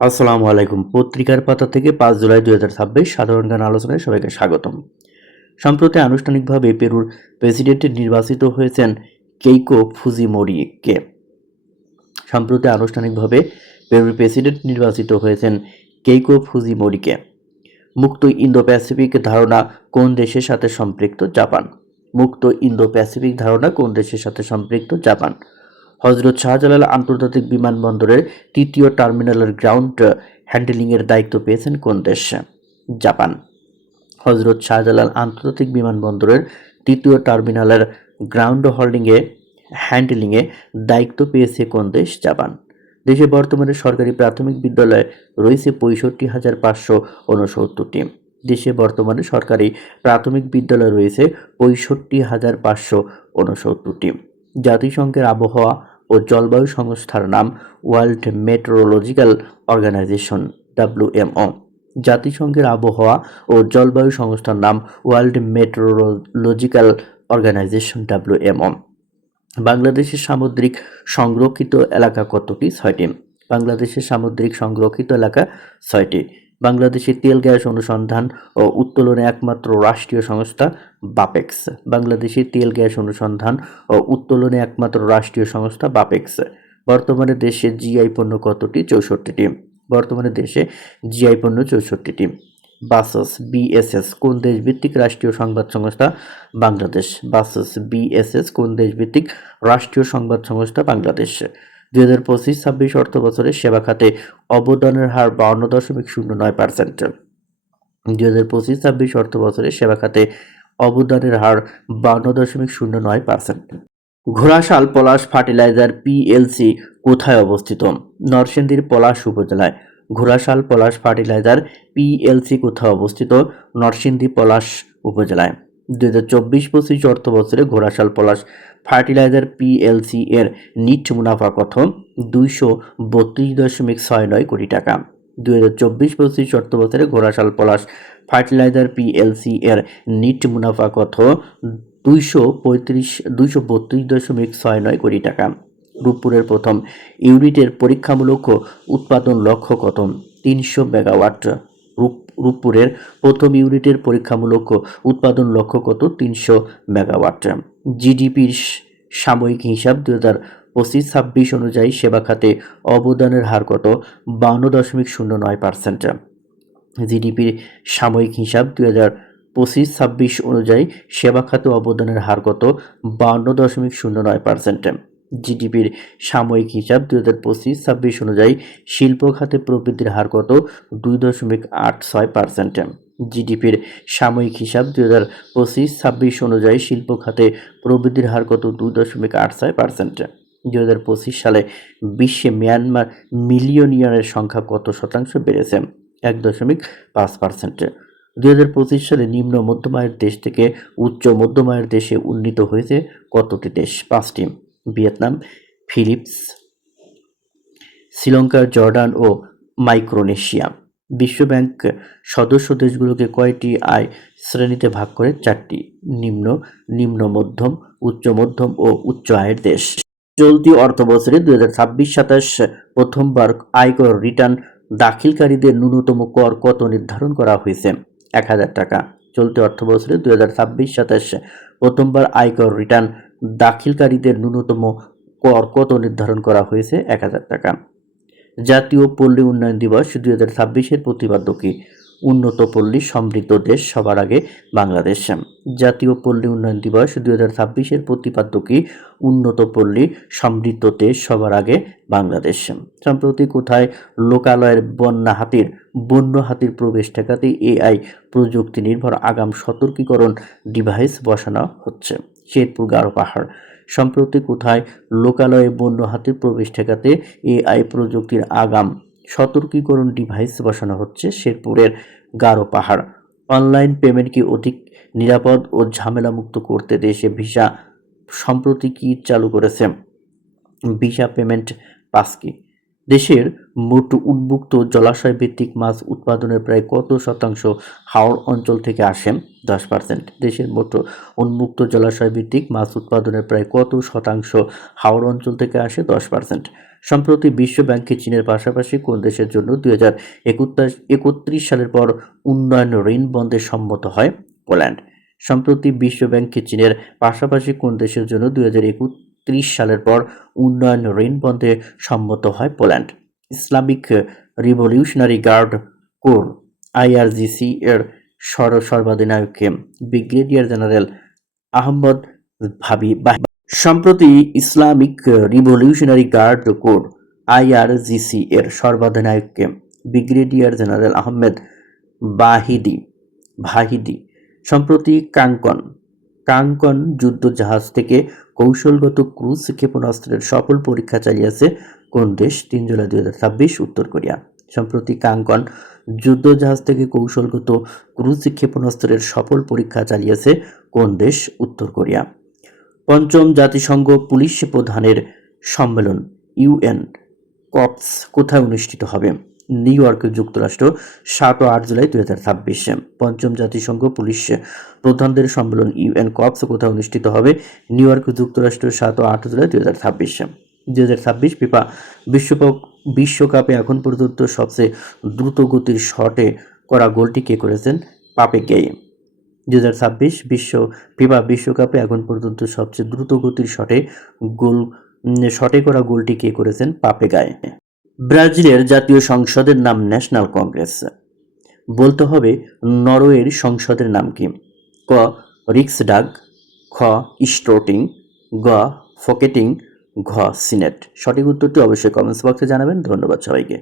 আসসালামু আলাইকুম। পত্রিকার পাতা থেকে ৫ জুলাই ২০২৬ সাধারণ জ্ঞান আলোচনায় সবাইকে স্বাগতম। সম্প্রতি আনুষ্ঠানিকভাবে পেরুর প্রেসিডেন্ট নির্বাচিত হয়েছেন কেইকো ফুজিমোরি কে। সম্প্রতি আনুষ্ঠানিকভাবে পেরুর প্রেসিডেন্ট নির্বাচিত হয়েছেন কেইকো ফুজিমোরিকে। মুক্ত ইন্দো প্যাসিফিক ধারণা কোন দেশের সাথে সম্পৃক্ত? জাপান। মুক্ত ইন্দো প্যাসিফিক ধারণা কোন দেশের সাথে সম্পৃক্ত? জাপান। হজরত শাহজালাল আন্তর্জাতিক বিমানবন্দরের তৃতীয় টার্মিনালের গ্রাউন্ড হ্যান্ডলিংয়ের দায়িত্ব পেয়েছেন কোন দেশ? জাপান। হজরত শাহজালাল আন্তর্জাতিক বিমানবন্দরের তৃতীয় টার্মিনালের গ্রাউন্ড হ্যান্ডলিংয়ে দায়িত্ব পেয়েছে কোন দেশ? জাপান। দেশে বর্তমানে সরকারি প্রাথমিক বিদ্যালয় রয়েছে ৬৫,৫৬৯টি। দেশে বর্তমানে সরকারি প্রাথমিক বিদ্যালয় রয়েছে ৬৫,৫৬৯টি। জাতিসংঘের আবহাওয়া ও জলবায়ু সংস্থার নাম ওয়ার্ল্ড মেট্রোলজিক্যাল অর্গানাইজেশন (WMO). জাতিসংঘের আবহাওয়া ও জলবায়ু সংস্থার নাম ওয়ার্ল্ড মেট্রোলজিক্যাল অর্গানাইজেশন (WMO). বাংলাদেশের সামুদ্রিক সংরক্ষিত এলাকা কতটি? ৬টি। বাংলাদেশের সামুদ্রিক সংরক্ষিত এলাকা ৬টি। বাংলাদেশে তেল গ্যাস অনুসন্ধান ও উত্তোলনে একমাত্র রাষ্ট্রীয় সংস্থা বাপেক্স। বাংলাদেশে তেল গ্যাস অনুসন্ধান ও উত্তোলনে একমাত্র রাষ্ট্রীয় সংস্থা বাপেক্স। বর্তমানে দেশে জিআই পণ্য কতটি? ৬৪টি। বর্তমানে দেশে জিআই পণ্য ৬৪টি। BSS কোন দেশভিত্তিক রাষ্ট্রীয় সংবাদ সংস্থা? বাংলাদেশ। BSS কোন দেশভিত্তিক রাষ্ট্রীয় সংবাদ সংস্থা? বাংলাদেশ। ২০২৫-২৬ অর্থবছরে সেবা খাতে অবদানের হার ৫২.০৯%। ২০২৫-২৬ অর্থবছরে সেবা খাতে অবদানের হার ৫২.০৯%। ঘোড়াশাল পলাশ ফার্টিলাইজার পিএলসি কোথায় অবস্থিত? নরসিংদীর পলাশ উপজেলায়। ঘোড়াশাল পলাশ ফার্টিলাইজার পিএলসি কোথায় অবস্থিত? নরসিংদী পলাশ উপজেলায়। ২০২৪-২৫ অর্থবছরে ঘোড়াশাল পলাশ ফার্টিলাইজার পিএলসি এর নিট মুনাফা কত? ২৩২.৬৯ কোটি টাকা। ২০২৪-২৫ অর্থবছরে ঘোড়াশাল পলাশ ফার্টিলাইজার পিএলসি এর নিট মুনাফা কত? ২৩২.৬৯ কোটি টাকা। রূপপুরের প্রথম ইউনিটের পরীক্ষামূলক উৎপাদন লক্ষ্য কত? ৩০০ মেগাওয়াট। রূপপুরের প্রথম ইউনিটের পরীক্ষামূলক উৎপাদন লক্ষ্য কত? ৩০০ মেগাওয়াট। জিডিপির সাময়িক হিসাব ২০২৫-২৬ অনুযায়ী সেবা খাতে অবদানের হার কত? ৫২.০৯%। জিডিপির সাময়িক হিসাব ২০২৫-২৬ অনুযায়ী সেবা খাতে অবদানের হার কত? ৫২.০৯%। জিডিপির সাময়িক হিসাব ২০২৫-২৬ অনুযায়ী শিল্প খাতে প্রবৃদ্ধির হার কত? ২.৮৬%। জিডিপির সাময়িক হিসাব ২০২৫-২৬ অনুযায়ী শিল্প খাতে প্রবৃদ্ধির হার কত? ২.৮৬%। ২০২৫ সালে বিশ্বে মিয়ানমার মিলিয়নিয়ারের সংখ্যা কত শতাংশ বেড়েছে? ১.৫%। ২০২৫ সালে নিম্ন মধ্যম আয়ের দেশ থেকে উচ্চ মধ্যম আয়ের দেশে উন্নীত হয়েছে কতটি দেশ? ৫টি। ভিয়েতনাম, ফিলিপিন্স, শ্রীলঙ্কা, জর্ডান ও মাইক্রোনেশিয়া। বিশ্বব্যাংক সদস্য দেশগুলোকে কয়টি আয় শ্রেণীতে ভাগ করে? ৪টি। নিম্ন, নিম্ন মধ্যম, উচ্চ মধ্যম ও উচ্চ আয়ের দেশ। চলতি অর্থবছরে ২০২৬-২৭ প্রথমবার আয়কর রিটার্ন দাখিলকারীদের ন্যূনতম কর কত নির্ধারণ করা হয়েছে? ১,০০০ টাকা। চলতি অর্থবছরে ২০২৬-২৭ প্রথমবার আয়কর রিটার্ন দাখিলকারীদের ন্যূনতম কর কত নির্ধারণ করা হয়েছে? ১,০০০ টাকা। জাতীয় পল্লী উন্নয়ন দিবস ২০২৬-এর প্রতিপাদ্য কি? উন্নত পল্লী সমৃদ্ধ দেশ সবার আগে বাংলাদেশ। জাতীয় পল্লী উন্নয়ন দিবস ২০২৬-এর প্রতিপাদ্য কি? উন্নত পল্লী সমৃদ্ধ দেশ সবার আগে বাংলাদেশ। সম্প্রতি কোথায় লোকালয়ের বন্য হাতির প্রবেশ ঠেকাতে এআই প্রযুক্তি নির্ভর আগাম সতর্কীকরণ ডিভাইস বসানো হচ্ছে? শেরপুর গারো পাহাড়। সম্প্রতি কোথায় লোকালয়ে বন্য হাতির প্রবেশ ঠেকাতে এআই প্রযুক্তির আগাম সতর্কীকরণ ডিভাইস বসানো হচ্ছে? শেরপুরের গারো পাহাড়। অনলাইন পেমেন্টকে অধিক নিরাপদ ও ঝামেলামুক্ত করতে দেশে ভিসা সম্প্রতি কি চালু করেছে? ভিসা পেমেন্ট পাস কি? দেশের মোট উন্মুক্ত জলাশয় ভিত্তিক মাছ উৎপাদনের প্রায় কত শতাংশ হাওড় অঞ্চল থেকে আসে? 10%। দেশের মোট উন্মুক্ত জলাশয় ভিত্তিক মাছ উৎপাদনের প্রায় কত শতাংশ হাওড় অঞ্চল থেকে আসে? 10%। সম্প্রতি বিশ্ব ব্যাংকে চীনের পাশাপাশি কোন দেশের জন্য 2031 সালের পর উন্নয়ন ঋণ বন্ধে সম্মত হয়? পোল্যান্ড। সম্প্রতি বিশ্ব ব্যাংকে চীনের পাশাপাশি কোন দেশের জন্য 2031 সালের পর উন্নয়ন ঋণ বন্ধে সম্মত হয়? Poland. Islamic Revolutionary Guard Corps IRGC এর সর্বাধিনায়ক কে? ব্রিগেডিয়ার জেনারেল আহমদ সম্প্রতি Islamic Revolutionary Guard Corps IRGC এর সর্বাধিনায়ক কে? Brigadier general Ahmed Vahidi. সম্প্রতি কাঙ্কন যুদ্ধ জাহাজ থেকে কৌশলগত ক্রুজ ক্ষেপণাস্ত্রের সফল পরীক্ষা চালিয়েছে কোন দেশ? 3 জুলাই 2026। উত্তর কোরিয়া। সম্প্রতি কাঙ্কন যুদ্ধ জাহাজ থেকে কৌশলগত ক্রুজ ক্ষেপণাস্ত্রের সফল পরীক্ষা চালিয়েছে কোন দেশ? উত্তর কোরিয়া। পঞ্চম জাতিসংঘ পুলিশ প্রধানের সম্মেলন ইউএন কপস কোথায় অনুষ্ঠিত হবে? নিউ ইয়র্ক, যুক্তরাষ্ট্র, 7 ও 8 জুলাই 2026। পঞ্চম জাতিসংঘ পুলিশ প্রধানদের সম্মেলন ইউএন কপস কোথায় অনুষ্ঠিত হবে? নিউ ইয়র্ক, যুক্তরাষ্ট্র, 7 ও 8 জুলাই 2026। 2026 ফিফা বিশ্বকাপে এখন পর্যন্ত সবচেয়ে দ্রুত গতির শটে করা গোলটি কে করেছেন? পাপে গেয়ে। 2026 ফিফা বিশ্বকাপে এখন পর্যন্ত সবচেয়ে দ্রুত গতির শটে করা গোলটি কে করেছেন? পাপে গায়ে। ব্রাজিলের জাতীয় সংসদের নাম ন্যাশনাল কংগ্রেস। বলতে হবে নরওয়ের সংসদের নাম কি? ক রিক্সডাগ, খ স্টোটিং, গ ফকেটিং, ঘ সিনেট। সঠিক উত্তরটি অবশ্যই কমেন্টস বক্সে জানাবেন। ধন্যবাদ সবাইকে।